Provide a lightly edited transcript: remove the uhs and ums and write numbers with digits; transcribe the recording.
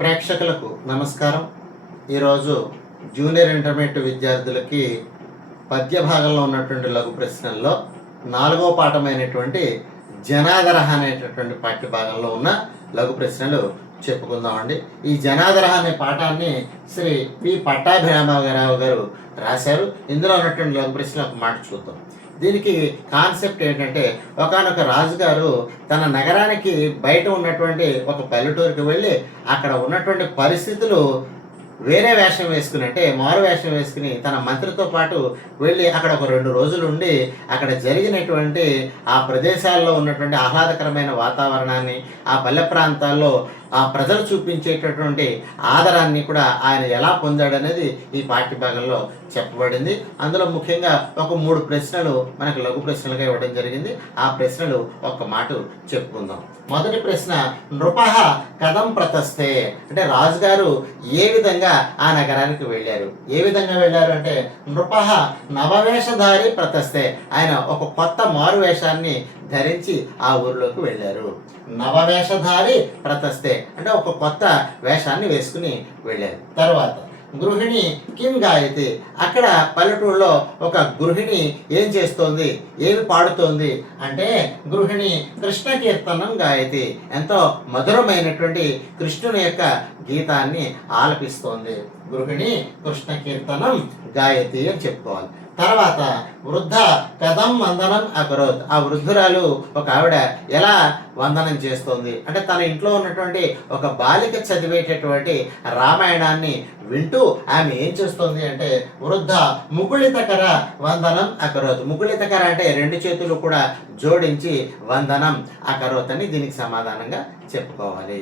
ప్రేక్షకులకు నమస్కారం. ఈరోజు జూనియర్ ఇంటర్మీడియట్ విద్యార్థులకి పద్య భాగంలో ఉన్నటువంటి లఘు ప్రశ్నల్లో 4వ పాఠమైనటువంటి జనాదరహ అనేటటువంటి పాఠ్య భాగంలో ఉన్న లఘు ప్రశ్నలు చెప్పుకుందామండి. ఈ జనాదరహ అనే పాఠాన్ని శ్రీ పి పట్టాభిరామరావు గారు రాశారు. ఇందులో ఉన్నటువంటి లఘు ప్రశ్న ఒక మాట చూద్దాం. దీనికి కాన్సెప్ట్ ఏంటంటే, ఒకానొక రాజుగారు తన నగరానికి బయట ఉన్నటువంటి ఒక పల్లెటూరుకి వెళ్ళి అక్కడ ఉన్నటువంటి పరిస్థితులు వేరే వేషం వేసుకుని, అంటే మారు వేషం వేసుకుని తన మంత్రితో పాటు వెళ్ళి అక్కడ ఒక 2 రోజులు ఉండి అక్కడ జరిగినటువంటి ఆ ప్రదేశాల్లో ఉన్నటువంటి ఆహ్లాదకరమైన వాతావరణాన్ని, ఆ పల్లె ప్రాంతాల్లో ఆ ప్రజలు చూపించేటటువంటి ఆదరాన్ని కూడా ఆయన ఎలా పొందాడనేది ఈ పాఠ్యభాగంలో చెప్పబడింది. అందులో ముఖ్యంగా ఒక 3 ప్రశ్నలు మనకు లఘు ప్రశ్నలుగా ఇవ్వడం జరిగింది. ఆ ప్రశ్నలు ఒక్క మాట చెప్పుకుందాం. మొదటి ప్రశ్న, నృపః కథం ప్రతస్థే, అంటే రాజుగారు ఏ విధంగా ఆ నగరానికి వెళ్ళారు. ఏ విధంగా వెళ్ళారు అంటే, నృపః నవవేషధారి ప్రతస్థే, ఆయన ఒక కొత్త మారు వేషాన్ని ధరించి ఆ ఊరిలోకి వెళ్ళారు. నవవేషధారి ప్రతస్థే అంటే ఒక కొత్త వేషాన్ని వేసుకుని వెళ్ళారు. తర్వాత గృహిణి కిం గాయతి, అక్కడ పల్లెటూరులో ఒక గృహిణి ఏం చేస్తోంది, ఏమి పాడుతోంది అంటే, గృహిణి కృష్ణ కీర్తనం గాయతి, ఎంతో మధురమైనటువంటి కృష్ణుని యొక్క గీతాన్ని ఆలపిస్తోంది. గృహిణి కృష్ణ కీర్తనం గాయతి అని చెప్పుకోవాలి. తర్వాత వృద్ధ కథం వందనం అకరోత్, ఆ వృద్ధురాలు ఒక ఆవిడ ఎలా వందనం చేస్తోంది అంటే, తన ఇంట్లో ఉన్నటువంటి ఒక బాలిక చదివేటటువంటి రామాయణాన్ని వింటూ ఆమె ఏం చేస్తుంది అంటే, వృద్ధ ముకుళితకర వందనం అకరోత్, ముకుళితకర అంటే 2 చేతులు కూడా జోడించి వందనం అకరోత్ అని దీనికి సమాధానంగా చెప్పుకోవాలి.